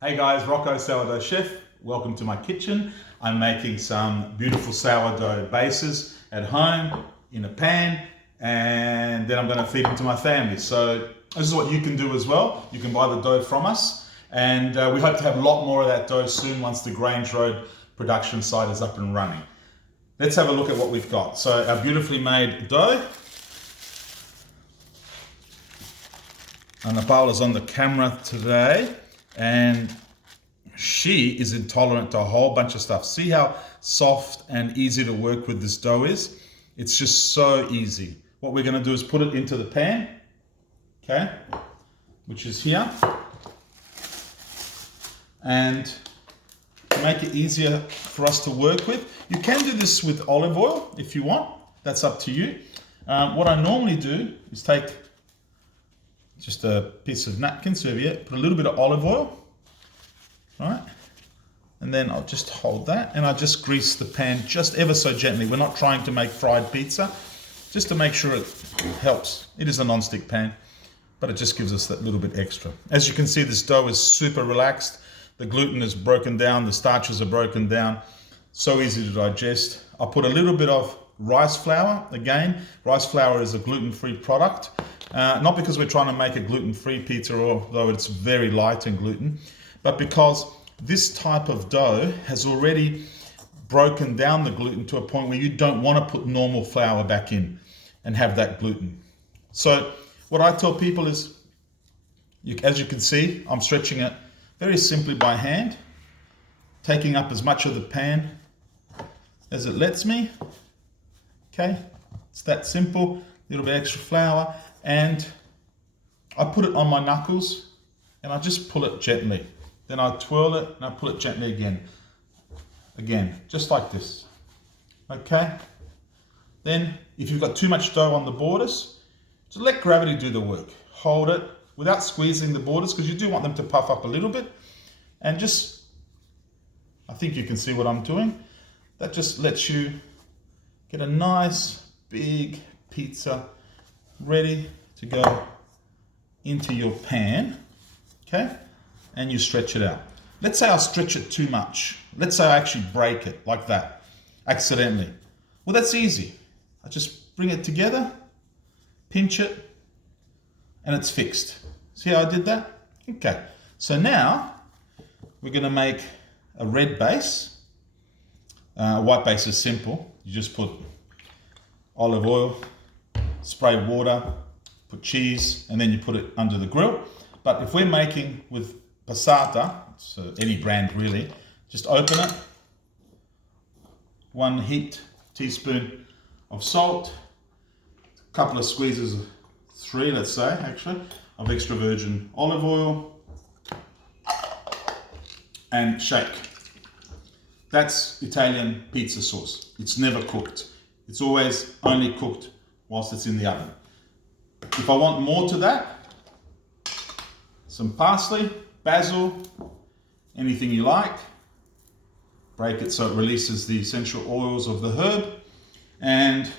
Hey guys, Rocco Sourdough Chef. Welcome to my kitchen. I'm making some beautiful sourdough bases at home in a pan, and then I'm going to feed them to my family. So this is what you can do as well. You can buy the dough from us, and we hope to have a lot more of that dough soon once the Grange Road production site is up and running. Let's have a look at what we've got. So our beautifully made dough. And Paula's on the camera today, and she is intolerant to a whole bunch of stuff. See how soft and easy to work with this dough is? It's just so easy. What we're going to do is put it into the pan, okay, which is here. And to make it easier for us to work with, you can do this with olive oil if you want. That's up to you. What I normally do is take just a piece of napkin serviette, put a little bit of olive oil, right? And then I'll just hold that and I just grease the pan just ever so gently. We're not trying to make fried pizza, just to make sure it helps. It is a non-stick pan, but it just gives us that little bit extra. As you can see, this dough is super relaxed. The gluten is broken down, the starches are broken down. So easy to digest. I'll put a little bit of rice flour. Again, rice flour is a gluten-free product. Not because we're trying to make a gluten-free pizza, although it's very light in gluten, but because this type of dough has already broken down the gluten to a point where you don't want to put normal flour back in and have that gluten. So what I tell people is, as you can see, I'm stretching it very simply by hand, taking up as much of the pan as it lets me. Okay, it's that simple. A little bit extra flour, and I put it on my knuckles and I just pull it gently. Then I twirl it and I pull it gently again, just like this. Okay, then if you've got too much dough on the borders, just let gravity do the work. Hold it without squeezing the borders, because you do want them to puff up a little bit, and just, I think you can see what I'm doing. That just lets you get a nice big pizza ready to go into your pan, okay? And you stretch it out. Let's say I stretch it too much. Let's say I actually break it like that, accidentally. Well, that's easy. I just bring it together, pinch it, and it's fixed. See how I did that? Okay, so now we're gonna make a red base. White base is simple. You just put olive oil, spray water, put cheese, and then you put it under the grill. But if we're making with passata, so any brand really, just open it, 1 heaped teaspoon of salt, a couple of squeezes, 3 let's say actually, of extra virgin olive oil, and shake. That's Italian pizza sauce. It's never cooked. It's always only cooked whilst it's in the oven. If I want more to that, some parsley, basil, anything you like. Break it so it releases the essential oils of the herb, and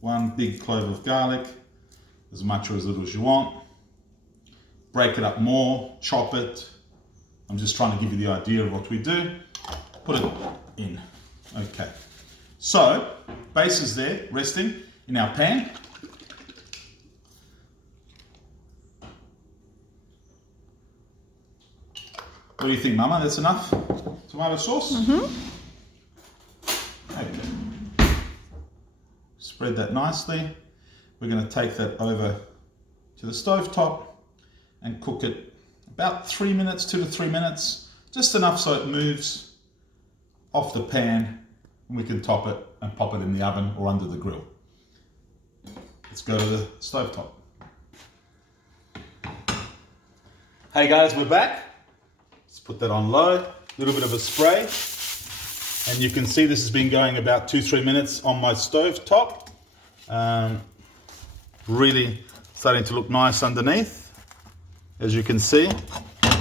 1 big clove of garlic, as much or as little as you want. Break it up more, chop it. I'm just trying to give you the idea of what we do. Put it in. Okay. So, base is there, resting in our pan. What do you think, Mama? That's enough tomato sauce? Mm-hmm. Okay. Spread that nicely. We're going to take that over to the stove top and cook it about 3 minutes, 2 to 3 minutes, just enough so it moves off the pan, and we can top it and pop it in the oven or under the grill. Let's go to the stove top. Hey guys, we're back. Let's put that on low, a little bit of a spray, and you can see this has been going about 2-3 minutes on my stove top. Really starting to look nice underneath, as you can see,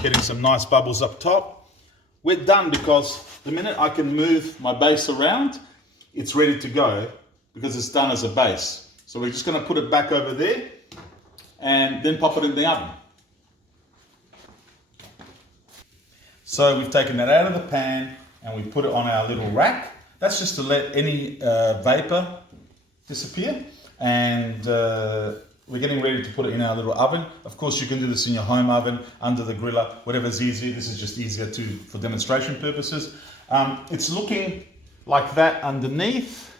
getting some nice bubbles up top. We're done, because the minute I can move my base around, it's ready to go, because it's done as a base. So we're just going to put it back over there, and then pop it in the oven. So we've taken that out of the pan and we put it on our little rack. That's just to let any vapor disappear, and we're getting ready to put it in our little oven. Of course, you can do this in your home oven, under the griller, whatever's easier. This is just easier for demonstration purposes. It's looking like that underneath,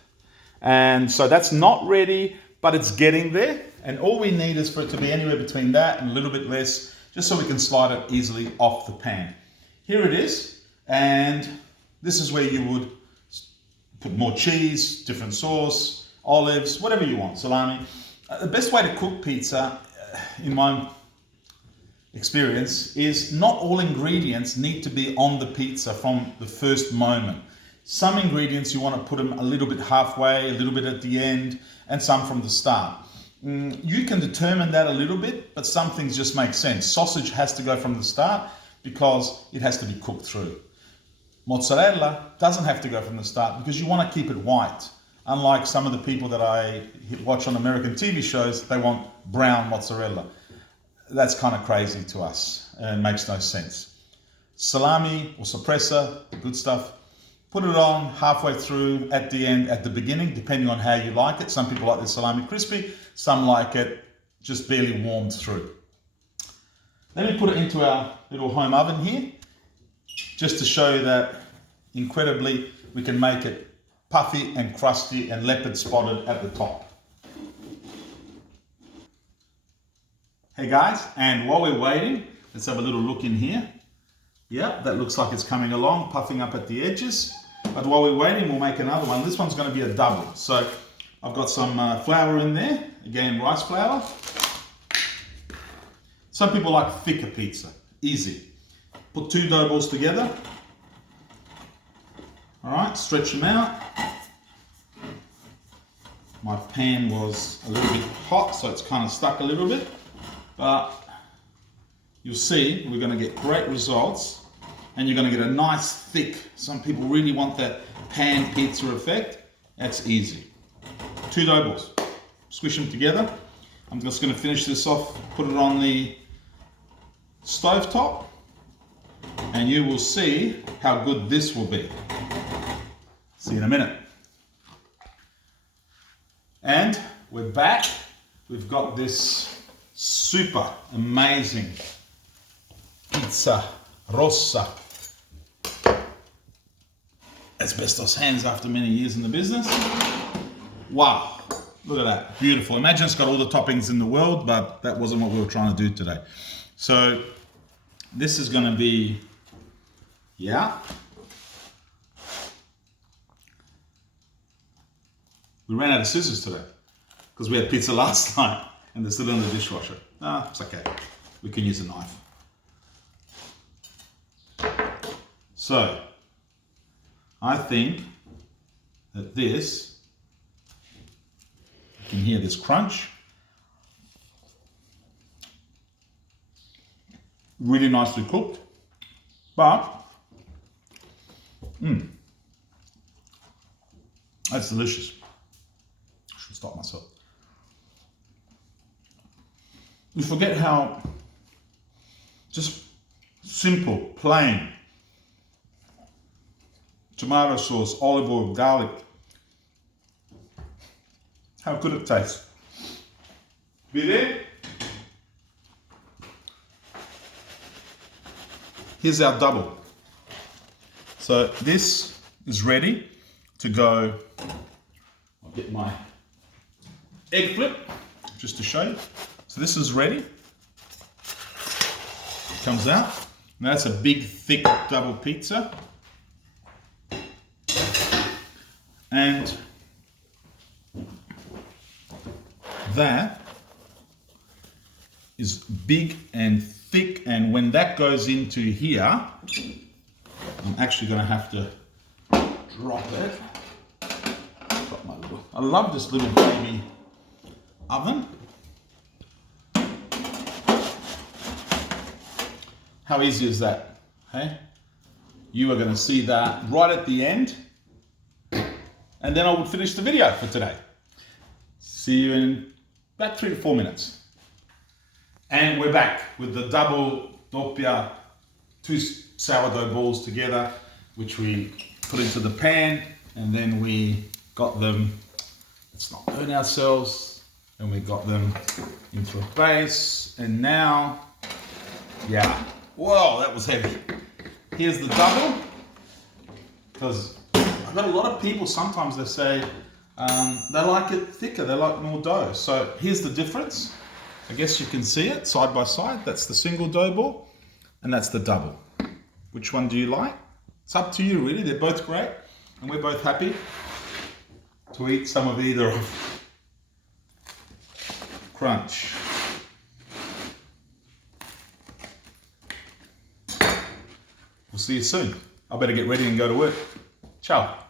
and so that's not ready, but it's getting there. And all we need is for it to be anywhere between that and a little bit less, just so we can slide it easily off the pan. Here it is, and this is where you would put more cheese, different sauce, olives, whatever you want, salami. The best way to cook pizza, in my experience, is not all ingredients need to be on the pizza from the first moment. Some ingredients you want to put them a little bit halfway, a little bit at the end, and some from the start. You can determine that a little bit, but some things just make sense. Sausage has to go from the start because it has to be cooked through. Mozzarella doesn't have to go from the start because you want to keep it white. Unlike some of the people that I watch on American TV shows, they want brown mozzarella. That's kind of crazy to us and makes no sense. Salami or soppressa, the good stuff, put it on halfway through, at the end, at the beginning, depending on how you like it. Some people like the salami crispy, some like it just barely warmed through. Let me put it into our little home oven here, just to show you that incredibly we can make it puffy and crusty and leopard spotted at the top. Hey guys, and while we're waiting, let's have a little look in here. Yeah, that looks like it's coming along, puffing up at the edges. But while we're waiting, we'll make another one. This one's going to be a double. So I've got some flour in there, again rice flour. Some people like thicker pizza, easy. Put 2 dough balls together. All right, stretch them out. My pan was a little bit hot, so it's kind of stuck a little bit. But you'll see we're going to get great results, and you're going to get a nice thick. Some people really want that pan pizza effect. That's easy. 2 dough balls, squish them together. I'm just going to finish this off, put it on the stove top, and you will see how good this will be. See you in a minute. And we're back. We've got this super amazing pizza rossa. Asbestos hands after many years in the business. Wow, look at that, beautiful. Imagine it's got all the toppings in the world, but that wasn't what we were trying to do today. So this is going to be, yeah. We ran out of scissors today because we had pizza last night and they're still in the dishwasher. Ah, it's okay. We can use a knife. So, I think that this, you can hear this crunch. Really nicely cooked, but that's delicious. I should stop myself. You forget how just simple, plain, tomato sauce, olive oil, garlic, how good it tastes. Be there? Here's our double. So this is ready to go. I'll get my egg flip just to show you. So this is ready. It comes out. Now that's a big, thick double pizza. And that is big and thick, and when that goes into here, I'm actually going to have to drop it. I love this little baby oven. How easy is that? Hey, you are going to see that right at the end, and then I will finish the video for today. See you in about 3 to 4 minutes. And we're back with the double doppia, 2 sourdough balls together, which we put into the pan, and then we got them, let's not burn ourselves, and we got them into a base, and now, yeah, whoa, that was heavy. Here's the double, because I've got a lot of people, sometimes they say, they like it thicker, they like more dough. So here's the difference. I guess you can see it side by side. That's the single dough ball, and that's the double. Which one do you like? It's up to you really, they're both great, and we're both happy to eat some of either of. Crunch. We'll see you soon. I better get ready and go to work. Ciao.